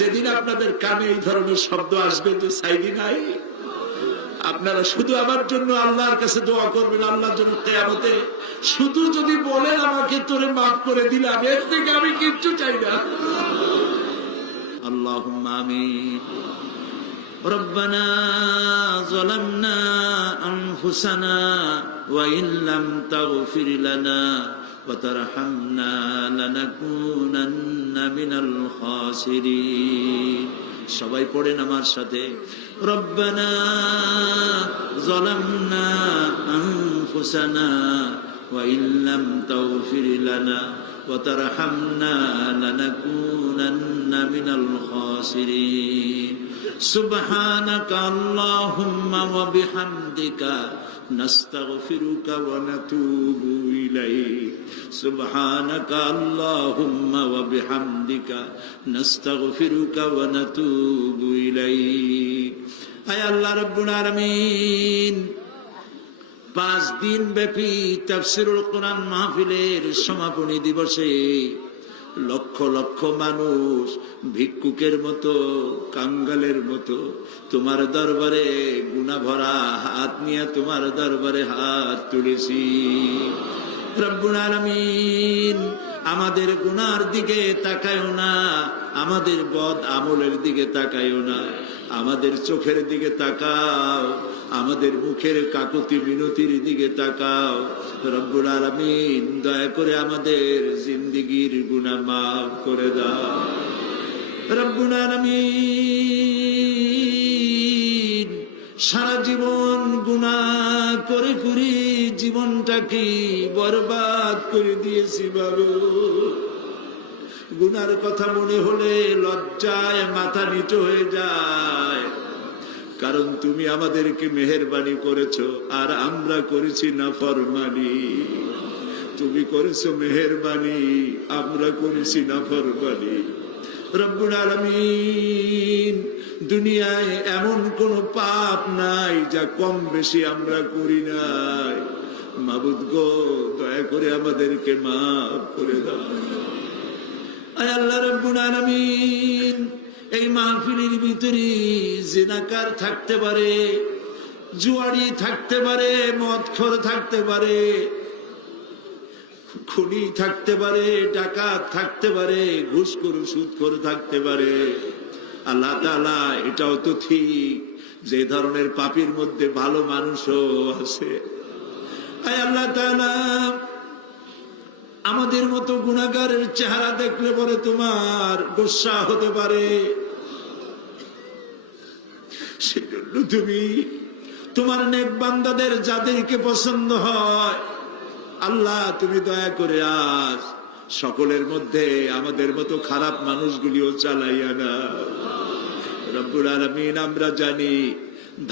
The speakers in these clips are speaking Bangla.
যেদিন আপনাদের কানে এই ধরনের শব্দ আসবে যে সাইদি নাই, আপনারা শুধু আমার জন্য আল্লাহর কাছে দোয়া করবেন, আল্লাহর জন্য কিয়ামতে শুধু যদি বলেন আমাকে তোরে মাফ করে দিলাম, এর থেকে আমি কিচ্ছু চাই না। আল্লাহুম্মা আমিন। রব্বানা যালামনা আনফুসানা ওয়া ইন লাম তাগফির লানা ওয়া তারহামনা লানাকুনান্না মিনাল খাসিরিন। সবাই পড়েন আমার সাথে, রব্বানা যালামনা আনফুসানা ওয়া ইন লাম তাগফির লানা ওয়া তারহামনা লানাকুনান্না মিনাল খাসিরিন। সুবহানাকা আল্লাহুম্মা ওয়া বিহামদিকা নাস্তাগফিরুকা ওয়া নাতুবু ইলাইক। সুবহানাকা আল্লাহুম্মা ওয়া বিহামদিকা নাস্তাগফিরুকা ওয়া নাতুবু ইলাইক। আয় আল্লাহ রাব্বুল আলামিন, 5 দিন ব্যাপী তাফসীরুল কোরআন মাহফিলের সমাপনী দিবসে লক্ষ লক্ষ মানুষ ভিক্ষুকের মতো, কাঙ্গালের মতো তোমার দরবারে গুনাহ ভরা হাত নিয়ে তোমার দরবারে হাত তুলেছি। রব্বুল আলামিন, আমাদের গুনার দিকে তাকায়ও না, আমাদের বদ আমলের দিকে তাকায়ও না, আমাদের চোখের দিকে তাকাও, আমাদের মুখের কাকুতি মিনতির দিকে তাকাও। রব্বুল আলামিন, দয়া করে আমাদের জিন্দেগীর গুনাহ মাফ করে দাও। রব্বুল আলামিন, সারা জীবন গুনাহ করে করে জীবনটাকে বরবাদ করে দিয়েছি বাবু। গুনার কথা মনে হলে লজ্জায় মাথা নিচু হয়ে যায়, কারণ তুমি আমাদেরকে মেহেরবানি করেছো আর আমরা করেছি নাফরমানি। তুমি করেছো মেহেরবানি, আমরা করেছি নাফরমানি। রব্বুল আলামিন, দুনিয়ায় এমন কোন পাপ নাই যা কম বেশি আমরা করি নাই। মাবুদ গো, দয়া করে আমাদেরকে মাফ করে দাও। আয় আল্লাহ রাব্বুল আলামিন, এই মাহফিলের ভিতরে জিনাকার থাকতে পারে, জুয়ারি থাকতে পারে, মদখোর থাকতে পারে, খুনি থাকতে পারে, ডাকাত থাকতে পারে, ঘুষখোর সুদখোর থাকতে পারে। আল্লাহ তাআলা, এটাও তো ঠিক যে ধরনের পাপীর মধ্যে ভালো মানুষও আছে। আয় আল্লাহ তাআলা, আমাদের মতো গুনাহগারের চেহারা দেখলে পরে তোমার গোসা হতে পারে, সেজন্য তুমি তোমার নেক বান্দাদের যাদেরকে পছন্দ হয়, আল্লাহ তুমি দয়া করে আজ সকলের মধ্যে আমাদের মতো খারাপ মানুষগুলিও চালাইয়া না। রব্বুল আলামিন, আমরা জানি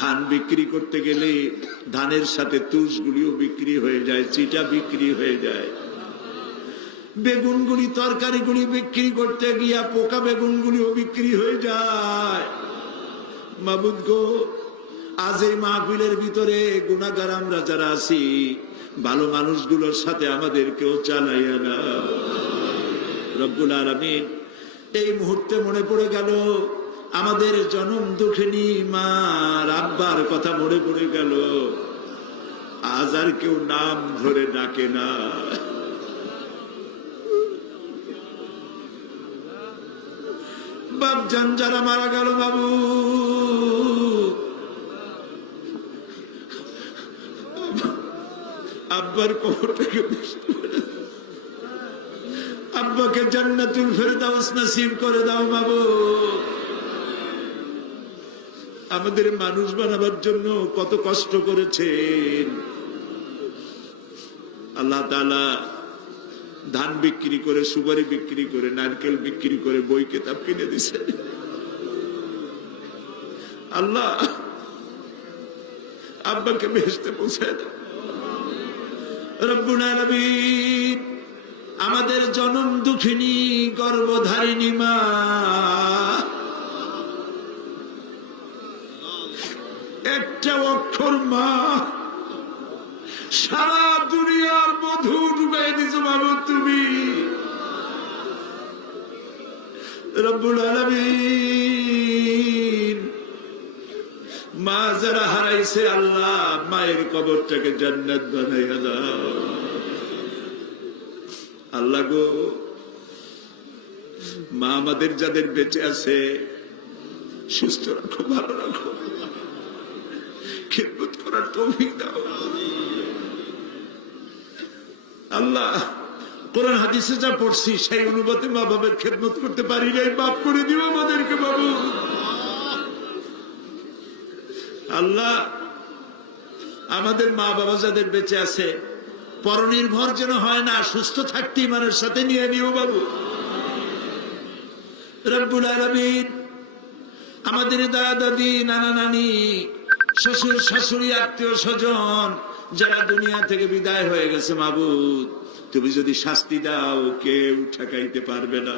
ধান বিক্রি করতে গেলে ধানের সাথে তুষগুলিও বিক্রি হয়ে যায়, চিটা বিক্রি হয়ে যায়। বেগুনগুলি, তরকারিগুলি বিক্রি করতে গিয়া পোকা বেগুনগুলিও বিক্রি হয়ে যায়। মাবুদ গো, আজ এই মাহফিলের ভিতরে গুনাহগার আমরা যারা আছি, ভালো মানুষগুলোর সাথে আমাদেরকেও চালাইয়া না। রব্বুল আলামিন, এই মুহূর্তে মনে পড়ে গেল আমাদের জনম দুঃখিনী মা আব্বার কথা মনে পড়ে গেল। আজ আর কেউ নাম ধরে ডাকে না। বাপজান যারা মারা গেল বাবু, আব্বার কবরটাকে আব্বাকে জান্নাতুল ফেরদাউস নসিব করে দাও বাবু। আমাদের মানুষ বানাবার জন্য কত কষ্ট করেছেন আল্লাহ তাআলা। ধান বিক্রি করে, সুপারি বিক্রি করে, নারকেল বিক্রি করে বই কিতাব কিনে দিছে। আল্লাহ, আব্বাকে বেহেশতে পৌঁছায় দাও। রব্বুল আলামিন, আমাদের জনম দুঃখিনী গর্ভধারিণী মা, একটা অক্ষর মা, সারা দুনিয়ার মধু ঢুকাই দিছো বাবু তুমি। রব্বুল আলামিন, মা যারা হারাইছে আল্লাহ মায়ের কবরটাকে জান্নাত বানাইয়া দাও। আল্লাহ গো, মা আমাদের যাদের বেঁচে আছে সুস্থ রাখো, ভালো রাখো, খেদমত করার তৌফিক দাও। আল্লাহ, কোরআন হাদিসে যা পড়ছি সেই অনুপাতে মা বাবার খেদমত করতে পারি নাই, মাফ করে দিও আমাদেরকে বাবু। আল্লাহ, আমাদের মা বাবা যাদের বেঁচে আছে পরনির্ভর যেন হয় না, সুস্থ থাকতে ইমানের সাথে নিয়ে নিও বাবু। রব্বুল আলামিন, আমাদের দাদা দাদি, নানা নানি, শ্বশুর শাশুড়ি, আত্মীয় স্বজন যারা দুনিয়া থেকে বিদায় হয়ে গেছে মাবুদ, তুমি যদি শাস্তি দাও কেউ ঠেকাইতে পারবে না।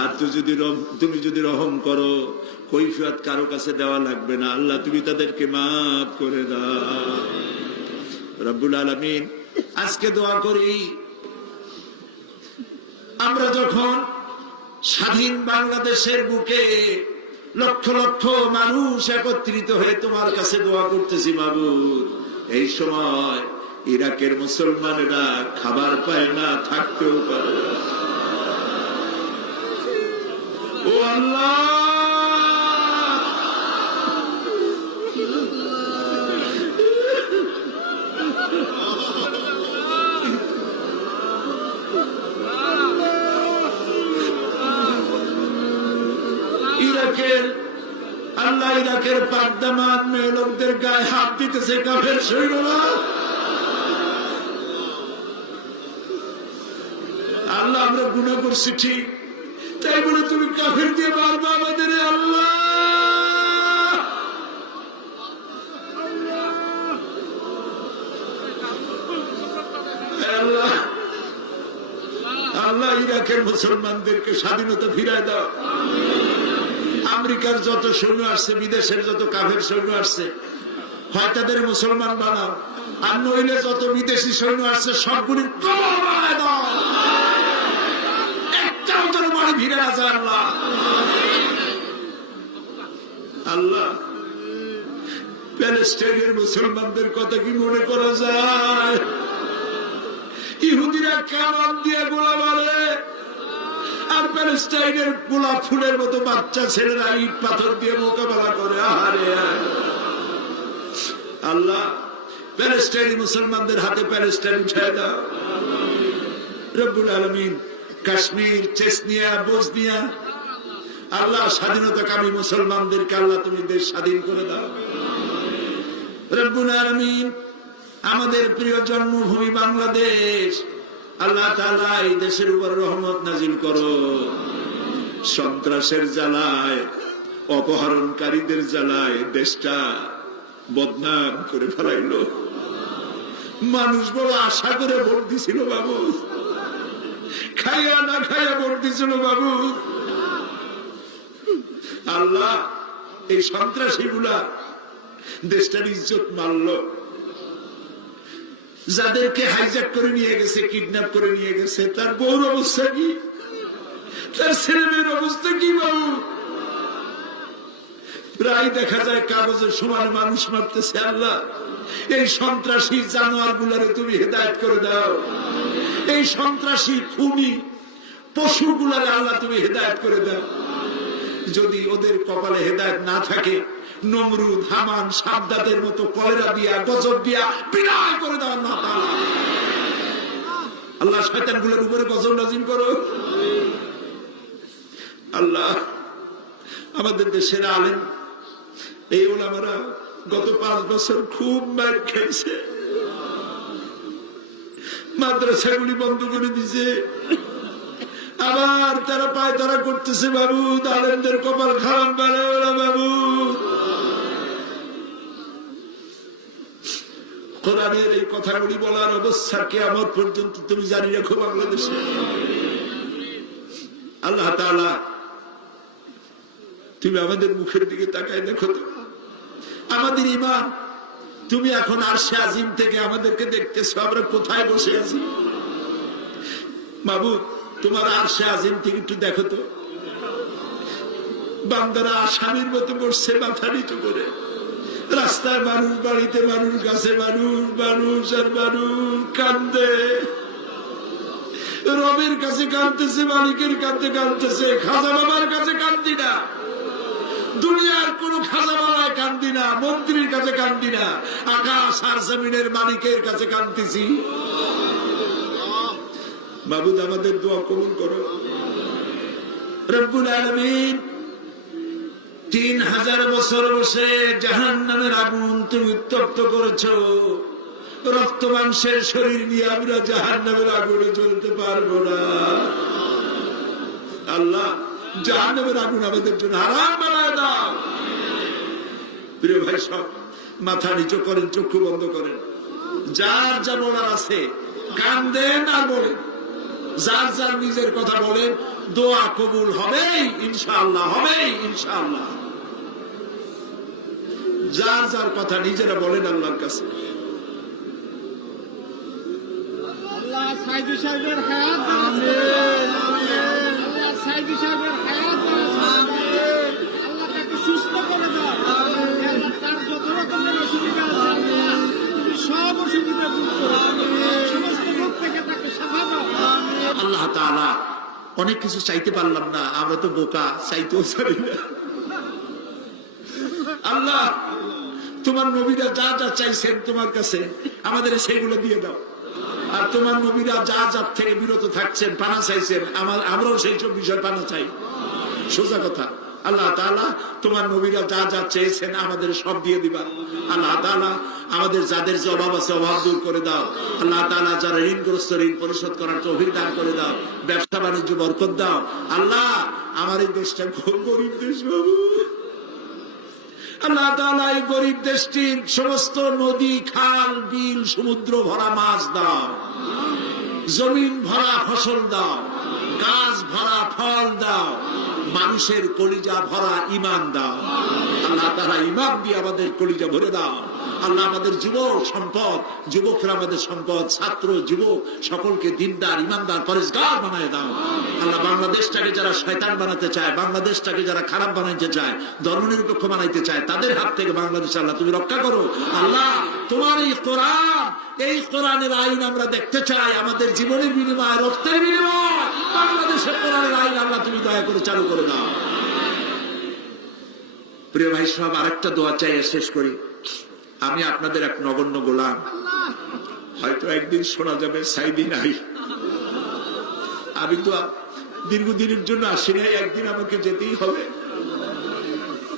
আর তুমি যদি রহম করো কৈফিয়ত কারো কাছে দেওয়া লাগবে না। আল্লাহ, তুমি তাদেরকে মাফ করে দাও। রব্বুল আলামিন, আজকে দোয়া করি আমরা যখন স্বাধীন বাংলাদেশের বুকে লক্ষ লক্ষ মানুষ একত্রিত হয়ে তোমার কাছে দোয়া করতেছি মাবুদ, এই সময় ইরাকের মুসলমানেরা খাবার পায় না, থাকতেও পারে না। ও আল্লাহ, ইরাকের পাকদামান মেয়ে লোকদের গায়ে হাত দিতেছে কাফের সৈন্যরা। আল্লাহ, আমরা গুনাহ করছি ঠিক, তাই বলে তুমি কাফের দিয়ে মারবা আমাদের। আল্লাহ, আল্লাহ, আল্লাহ, ইরাকের মুসলমানদেরকে স্বাধীনতা ফিরায় দাও। আমেরিকার যত সৈন্য আসছে, বিদেশের যত কাফের সৈন্য আসছে, হয় তাদের মুসলমান বানাও, আর নইলে যত বিদেশি সৈন্য আসছে সবগুলির কবর বানায় দাও। একটাও যেন বাড়ি ফিরে না যায়। আল্লাহ, আল্লাহ, প্যালেস্টাইনের মুসলমানদের কথা কি মনে করা যায়? ইহুদিরা কামান দিয়ে গোলা মারে, আর প্যালেস্টাইনের গোলাপ ফুলের মতো বাচ্চা ছেলেরা ইট পাথর দিয়ে মোকাবেলা করে। আহারে আল্লাহ, প্যালেস্টাইনি মুসলমানদের হাতে প্যালেস্টাইন উঠায় দাও। রব্বুল আলামিন, কাশ্মীর, চেচনিয়া, বসনিয়া, আল্লাহ, স্বাধীনতাকামী মুসলমানদেরকে আল্লাহ তুমি দেশ স্বাধীন করে দাও। রব্বুল আলামিন, আমাদের প্রিয় জন্মভূমি বাংলাদেশ, আল্লাহ তাআলা এই দেশের উপর রহমত নাজিল করো। সন্ত্রাসের জ্বালায়, অপহরণকারীদের জ্বালায় দেশটা বদনাম করে ফেলাইলো। মানুষ বড় আশা করে ভোট দিছিল বাবু, খাইয়া না খাইয়া ভোট দিছিল বাবু। আল্লাহ, এই সন্ত্রাসী গুলা দেশটার ইজ্জত মারল। যাদেরকে হাইজ্যাক করে নিয়ে গেছে, কিডন্যাপ করে নিয়ে গেছে, তার বউর অবস্থা কি, তার ছেলে মেয়ের অবস্থা কি বাবু? প্রায় দেখা যায় কাগজের সমান মানুষ মারতেছে। আল্লাহ, এই সন্ত্রাসী জানোয়ার গুলারে তুমি হেদায়েত করে দাও। এই সন্ত্রাসী খুনি পশু গুলারে আল্লাহ তুমি হেদায়েত করে দাও। যদি ওদের কপালে হেদায়েত না থাকে, নমরুদ, হামান, সাদ্দাতের মতো কলেরা দিয়া, গজব দিয়া বিনাশ করে দাও আল্লাহ তাআলা। আল্লাহ, শয়তান গুলোর উপরে গজব নাজিল করো। আল্লাহ, আমাদের দেশের আলেম, এই ওলামারা গত 5 বছর খুব মার খেয়েছে, মাদ্রাসাগুলি বন্ধ করে দিছে, আবার তারা পায় তারা করতেছে বাবু। আলেমদের কপাল খারাপ বানায় ওরা বাবু। কোরআনের এই কথাগুলি বলার অবস্থা কিয়ামত পর্যন্ত তুমি জানি রাখো বাংলাদেশে। আল্লাহ তাআলা, তুমি আমাদের মুখের দিকে তাকায় দেখো তো, আমাদের ঈমান তুমি এখন আরশে আজিম থেকে আমাদেরকে দেখতেছো, আমরা কোথায় বসে আছি মাবুদ? তোমার আরশে আজিম থেকে একটু দেখো তো, বান্দারা আসামির মতো বসছে মাথা নিচু করে। রাস্তায় মানুষ, বাড়িতে মানুষ, গাছে মানুষ, মানুষ আর মানুষ কান্দে। রবের কাছে কাঁদতেছে, মালিকের কাছে কাঁদতেছে। খাজা বাবার কাছে কান্দি না, দুনিয়ার কোন খাজা বাবায় কান্দি না, মন্ত্রীর কাছে কান্দি না, আকাশ আর জমিনের মালিকের কাছে কান্দিছি। মাবুদ আমাদের দোয়া কবুল করো। রব্বুল আলামিন 3000 বছর বসে জাহান্নামের আগুন তুমি উত্তপ্ত করেছো। রক্ত মাংসের শরীর নিয়ে আমরা জাহান্নামের আগুনে জ্বলতে পারবো না। আল্লাহ, জাহান্নামের আগুন আমাদের জন্য হারাম বানায় দাও। প্রিয় ভাই সব, মাথা নিচু করেন, চক্ষু বন্ধ করেন। যার যা বলার আছে কান্দেন আর বলেন, যার যার নিজের কথা বলেন, দোয়া কবুল হবেই ইনশাআল্লাহ, হবেই ইনশাআল্লাহ। যার যার কথা নিজেরা বলেন আল্লাহর কাছে। আল্লাহ সাইদি সাহেবের হায়াত আমিন, আল্লাহ সাইদি সাহেবের হায়াত আমিন, আল্লাহ তাকে সুস্থ করে দাও, আল্লাহ তার যত রকমের অসুবিধা আছে তুমি সব অসুবিধা দূর করো, সমস্ত রোগ থেকে তাকে শাফা দাও। আল্লাহ তাআলা, অনেক কিছু চাইতে পারলাম না, আমরা তো বোকা, চাইতেও পারি না। আল্লাহ, তোমার নবীরা যা যা চাইছেন তোমার কাছে, আমাদের সেগুলো দিয়ে দাও। আর তোমার নবীরা যা যা থেকে বিরত থাকছেন, পানা চাইছেন, আমরাও সেই সব বিষয় পানা চাই। সোজা কথা। আল্লাহ তাআলা, তোমার নবীরা যা যা চেয়েছেন আমাদের সব দিয়ে দিবা। আল্লাহ তাআলা, আমাদের যাদের যে অভাব আছে অভাব দূর করে দাও। আল্লাহ তাআলা, যারা ঋণগ্রস্ত ঋণ পরিশোধ করার তৌফিক দান করে দাও। ব্যবসা বাণিজ্য বরকত দাও। আল্লাহ, আমার এই দেশটা খুব গরিব দেশ বাবু। আল্লাহ তাআলা, এই গরিব দেশটির সমস্ত নদী, খাল, বিল, সমুদ্র ভরা মাছ দাও, জমিন ভরা ফসল দাও, গাছ ভরা ফল দাও, মানুষের কলিজা ভরা ঈমান দাও। আল্লাহ তাআলা, ঈমান দিয়ে আমাদের কলিজা ভরে দাও। আল্লাহ, আমাদের যুবক সম্পদ, যুবকরা আমাদের সম্পদ, ছাত্র যুবক সকলকে দিনদার, ঈমানদার, পরেজগার বানায় দাও। আল্লাহ, বাংলাদেশটাকে যারা শয়তান বানাতে চায়, বাংলাদেশটাকে যারা খারাপ বানাইতে চায়, ধর্মনিরপেক্ষ বানাইতে চায়, তাদের হাত থেকে বাংলাদেশ আল্লাহ তুমি রক্ষা করো। আল্লাহ, তোমার এই কোরআন, এই কোরআনের আইন আমরা দেখতে চাই। আমাদের জীবনের বিনিময়ে, রক্তের বিনিময়ে বাংলাদেশের কোরআনের আইন আল্লাহ তুমি দয়া করে চালু করে দাও। প্রিয় ভাই সব, আরেকটা দোয়া চাই, শেষ করি। আমি আপনাদের এক নগণ্য গোলাম, হয়তো একদিন শোনা যাবে সাইদি নাই। আমি তো দীর্ঘদিনের জন্য আসি নাই, একদিন আমাকে যেতেই হবে।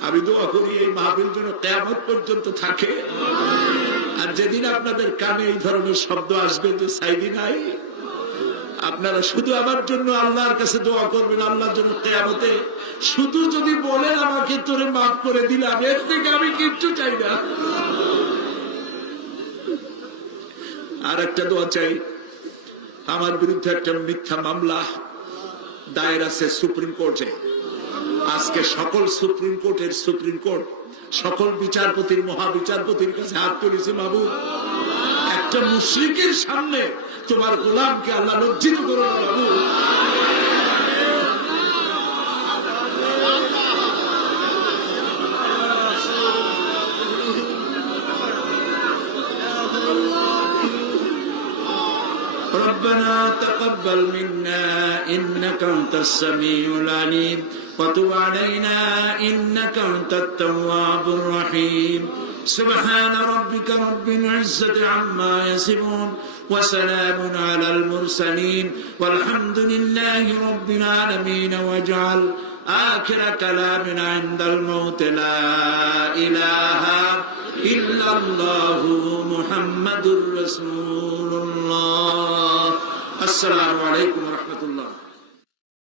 আমি দোয়া করি এই মাহফিল যেন কিয়ামত পর্যন্ত থাকে। আর যেদিন আপনাদের কানে এই ধরনের শব্দ আসবে যে সাইদি নাই, আপনারা শুধু আমার জন্য আল্লাহর কাছে দোয়া করবেন, আল্লাহর জন্য কিয়ামতে শুধু যদি বলেন আমাকে তোরে মাফ করে দিলাম, এর থেকে আমি কিচ্ছু চাই না। আর একটা দোয়া চাই, আমার বিরুদ্ধে একটা মিথ্যা মামলা দায়ের আছে সুপ্রিম কোর্টে। আজকে সকল সুপ্রিম কোর্টের সুপ্রিম কোর্ট সকল বিচারপতির, মহাবিচারপতির কাছে হাত তুলেছে। মাবুদ, একটা মুশরিকের সামনে তোমার গোলামকে আল্লাহ লজ্জিত করো না মাবুদ। ربنا تقبل منا إنك أنت السميع العليم وتب علينا إنك أنت التواب الرحيم سبحان ربك رب العزة عما يصفون وسلام على المرسلين والحمد لله رب العالمين واجعل آخر كلامنا عند الموت لا إله إلا الله محمد رسول الله. السلام عليكم ورحمة الله.